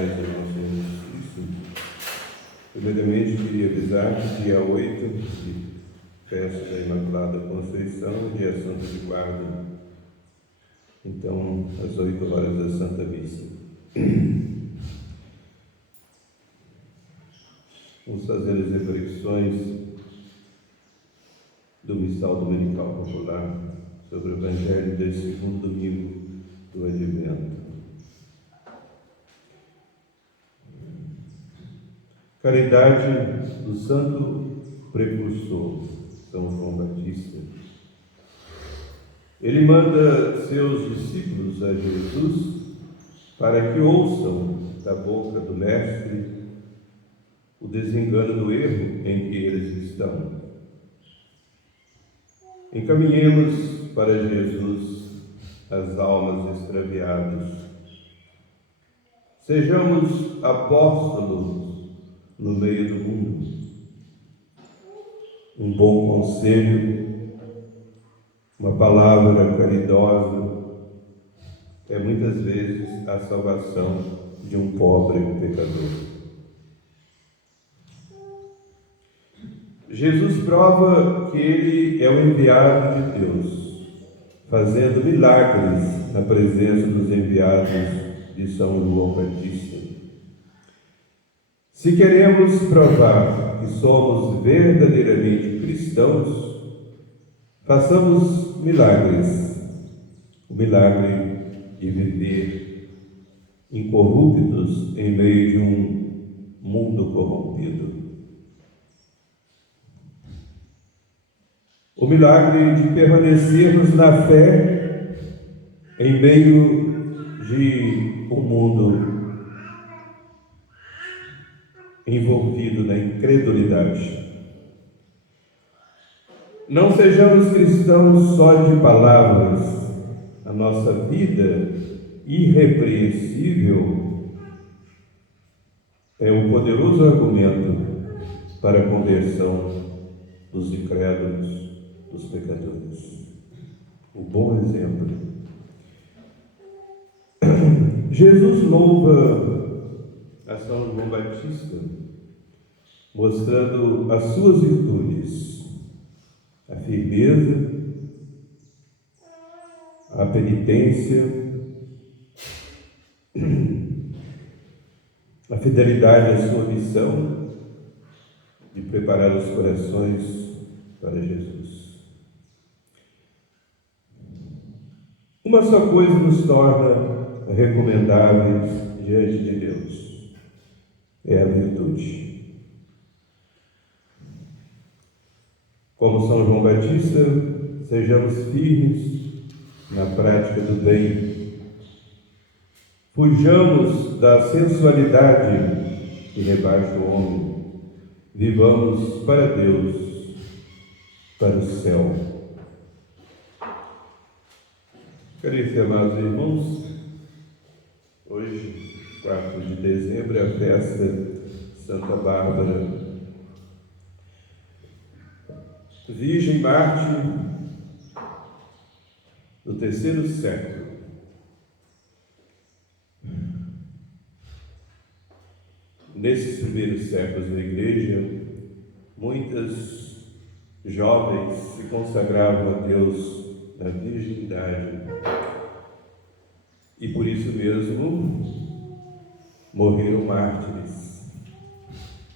paz do nosso Senhor Jesus Cristo. Primeiramente, queria avisar que dia 8, festa da Imaculada Conceição, dia Santo de Guarda. Então, às 8 horas da Santa Missa. Vamos fazer as reflexões do Missal Dominical Popular sobre o Evangelho desse segundo domingo do Advento. Caridade do Santo Precursor, São João Batista. Ele manda seus discípulos a Jesus para que ouçam da boca do Mestre o desengano do erro em que eles estão. Encaminhemos para Jesus as almas extraviadas. Sejamos apóstolos no meio do mundo. Um bom conselho, uma palavra caridosa é muitas vezes a salvação de um pobre pecador. Jesus prova que ele é o enviado de Deus, fazendo milagres na presença dos enviados de São João Batista. Se queremos provar que somos verdadeiramente cristãos, façamos milagres. O milagre de viver incorruptos em meio de um mundo corrompido. O milagre de permanecermos na fé em meio de um mundo envolvido na incredulidade. Não sejamos cristãos só de palavras. A nossa vida irrepreensível é um poderoso argumento para a conversão dos incrédulos, dos pecadores. O bom exemplo. Jesus louva a São João Batista, mostrando as suas virtudes, a firmeza, a penitência, a fidelidade à sua missão de preparar os corações para Jesus. Uma só coisa nos torna recomendáveis diante de Deus: é a virtude. Como São João Batista, sejamos firmes na prática do bem. Fujamos da sensualidade que rebaixa o homem. Vivamos para Deus, para o céu. Caríssimos e amados irmãos, hoje, 4 de dezembro, é a festa de Santa Bárbara, Virgem Mártir do 3º século. Nesses primeiros séculos da Igreja, muitas jovens se consagravam a Deus na virgindade e por isso mesmo morreram mártires,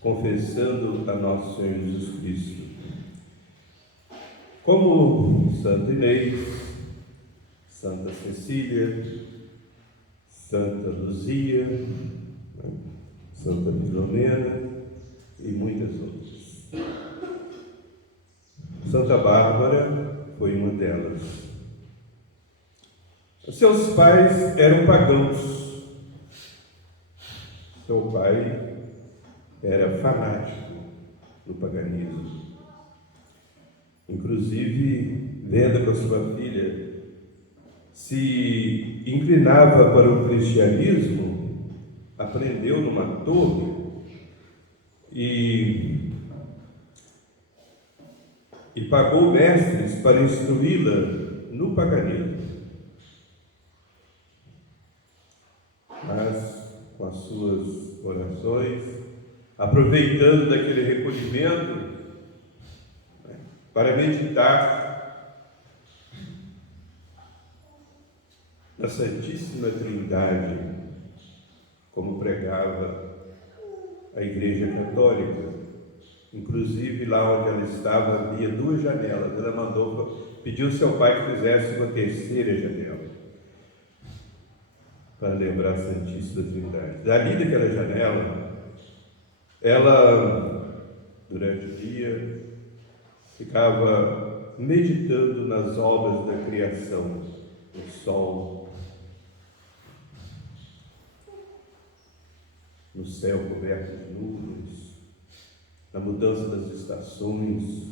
confessando a nosso Senhor Jesus Cristo. Como Santa Inês, Santa Cecília, Santa Luzia, Santa Filomena e muitas outras. Santa Bárbara foi uma delas. Seus pais eram pagãos. Seu pai era fanático do paganismo. Inclusive, vendo que a sua filha se inclinava para o cristianismo, aprendeu numa torre e pagou mestres para instruí-la no paganismo. Mas com as suas orações, aproveitando daquele recolhimento, né, para meditar na Santíssima Trindade, como pregava a Igreja Católica. Inclusive, lá onde ela estava, havia 2 janelas. Ela pediu ao seu pai que fizesse uma 3ª janela, para lembrar a Santíssima Trindade. Dali daquela janela, ela, durante o dia, ficava meditando nas obras da criação, o sol, no céu coberto de nuvens, na mudança das estações,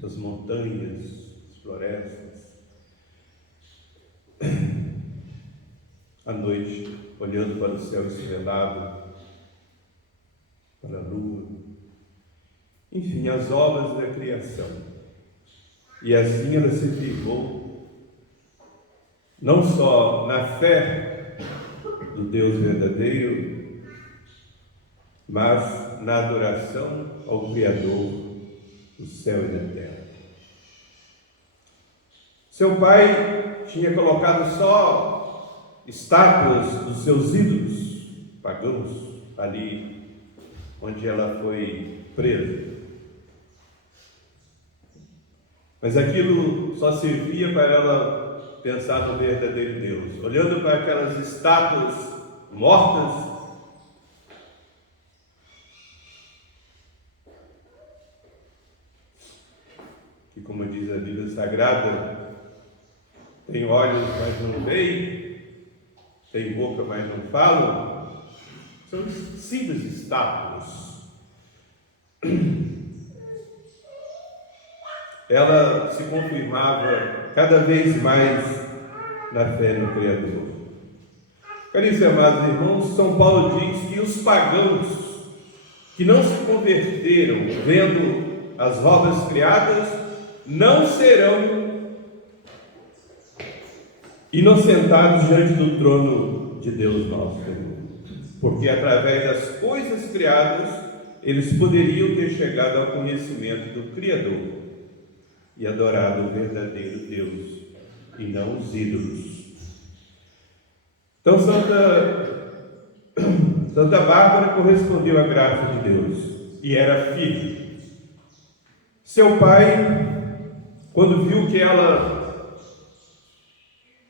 das montanhas, das florestas. À noite, olhando para o céu estrelado, para a lua, enfim, as obras da criação. E assim ela se firmou, não só na fé do Deus verdadeiro, mas na adoração ao Criador do céu e da terra. Seu pai tinha colocado só estátuas dos seus ídolos pagãos ali onde ela foi presa. Mas aquilo só servia para ela pensar no verdadeiro Deus. Olhando para aquelas estátuas mortas, que, como diz a Bíblia Sagrada, tem olhos, mas não veem, tem boca, mas não falam, são simples estátuas. Ela se confirmava cada vez mais na fé no Criador. Caríssimos amados irmãos, São Paulo diz que os pagãos que não se converteram vendo as obras criadas não serão inocentados diante do trono de Deus nosso Senhor, porque através das coisas criadas eles poderiam ter chegado ao conhecimento do Criador e adorado o verdadeiro Deus e não os ídolos. Então Santa Bárbara correspondeu à graça de Deus e era filha. Seu pai, quando viu que ela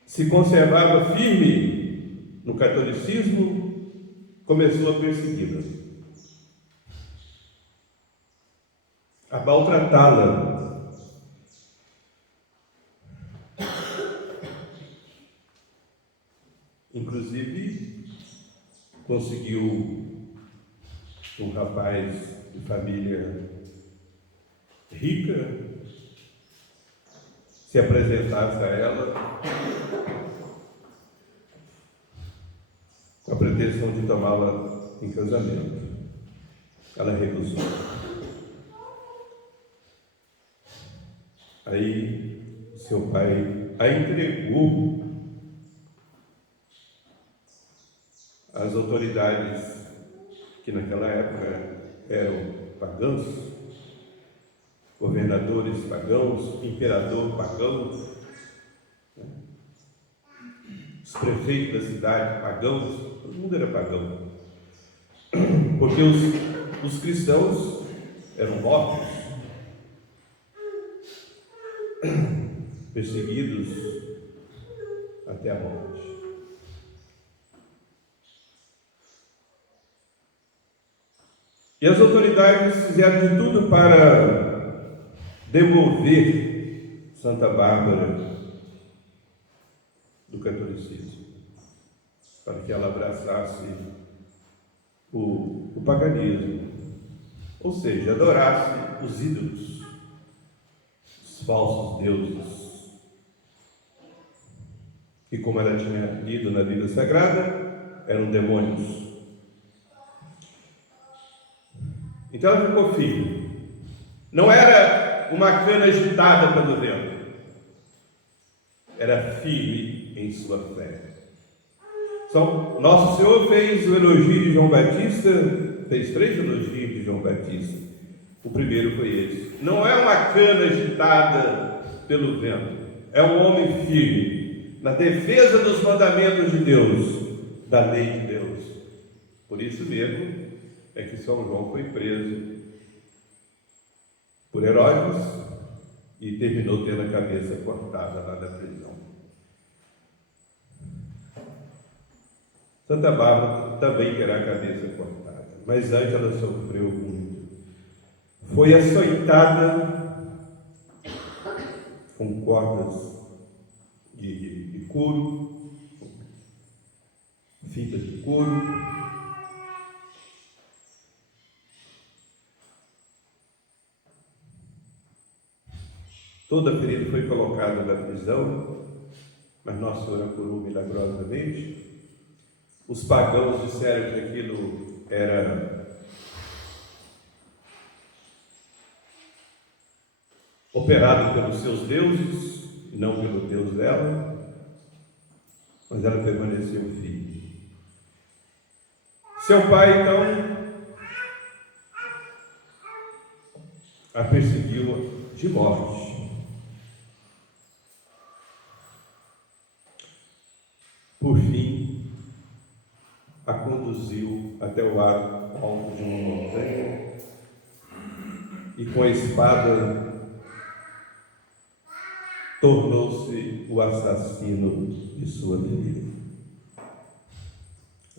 se conservava firme no catolicismo, começou a persegui-la, a maltratá-la. Inclusive, conseguiu um rapaz de família rica se apresentasse a ela com a pretensão de tomá-la em casamento. Ela recusou. Aí seu pai a entregou às autoridades que naquela época eram pagãos, governadores pagãos, imperador pagão, os prefeitos da cidade pagãos, todo mundo era pagão, porque os cristãos eram mortos, perseguidos até a morte. E as autoridades fizeram de tudo para demover Santa Bárbara do catolicismo, para que ela abraçasse o paganismo, ou seja, adorasse os ídolos, os falsos deuses, que, como ela tinha lido na Bíblia Sagrada, eram demônios. Então ela ficou firme. Não era uma cana agitada pelo vento, era firme em sua fé. Nosso Senhor fez o elogio de João Batista, fez 3 elogios de João Batista. O primeiro foi esse: não é uma cana agitada pelo vento, é um homem firme, na defesa dos mandamentos de Deus, da lei de Deus. Por isso mesmo é que São João foi preso por Herodes e terminou tendo a cabeça cortada lá da prisão. Santa Bárbara também terá a cabeça cortada, mas antes ela sofreu muito. Foi açoitada com cordas de couro, fita de couro. Toda a ferida foi colocada na prisão, mas Nossa Senhora curou milagrosamente. Os pagãos disseram que aquilo era operado pelos seus deuses, e não pelo Deus dela, mas ela permaneceu firme. Seu pai, então, a perseguiu de morte. Por fim, a conduziu até o alto de uma montanha e com a espada tornou-se o assassino de sua filha.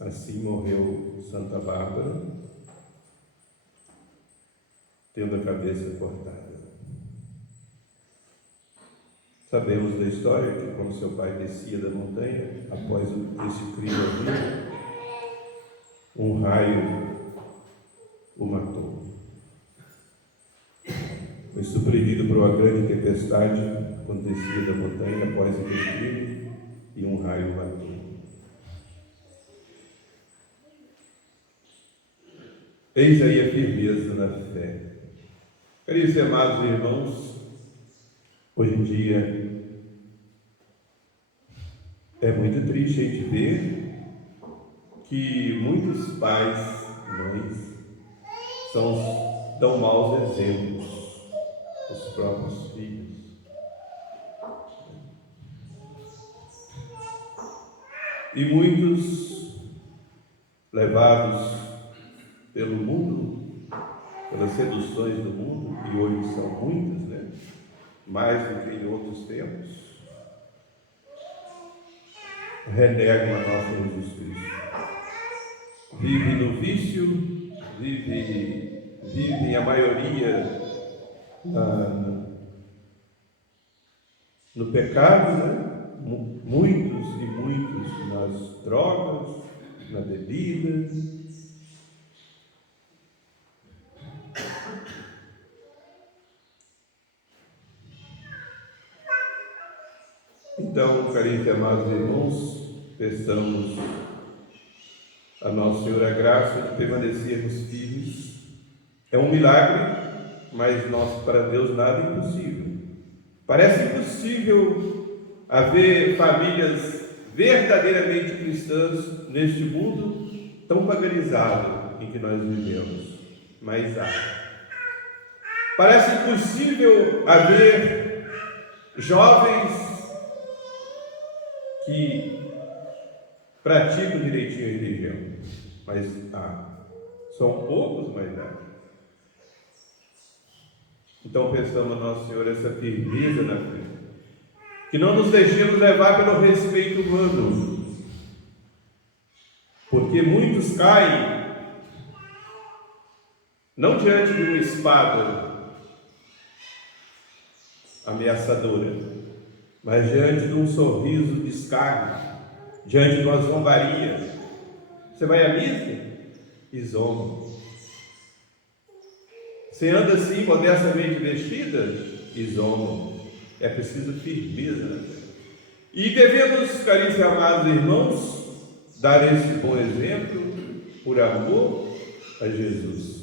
Assim morreu Santa Bárbara, tendo a cabeça cortada. Sabemos da história que quando seu pai descia da montanha, após esse crime, um raio o matou. Foi surpreendido por uma grande tempestade quando descia da montanha após aquele crime e um raio o matou. Eis aí a firmeza na fé. Queridos e amados irmãos, hoje em dia é muito triste a gente ver que muitos pais e mães dão maus exemplos aos próprios filhos. E muitos, levados pelo mundo, pelas seduções do mundo, e hoje são muitas, né? Mais do que em outros tempos, renegam a nosso Jesus Cristo. Vivem no vício, vivem a maioria no pecado, né? Muitos e muitos nas drogas, na bebida. Então, caríssimos e amados irmãos, peçamos a Nossa Senhora a graça de permanecermos firmes. É um milagre, mas para Deus nada é impossível. Parece impossível haver famílias verdadeiramente cristãs neste mundo tão paganizado em que nós vivemos, mas há. Parece impossível haver jovens que praticam direitinho a religião, mas são poucos, mas há. Então pensamos, Nossa Senhora, essa firmeza na fé, que não nos deixemos levar pelo respeito humano, porque muitos caem não diante de uma espada ameaçadora, mas diante de um sorriso de escárnio, diante de uma zombaria. Você vai à missa e zomba. Você anda assim, modestamente vestida e zomba. É preciso firmeza, né? E devemos, caríssimos e amados irmãos, dar esse bom exemplo por amor a Jesus.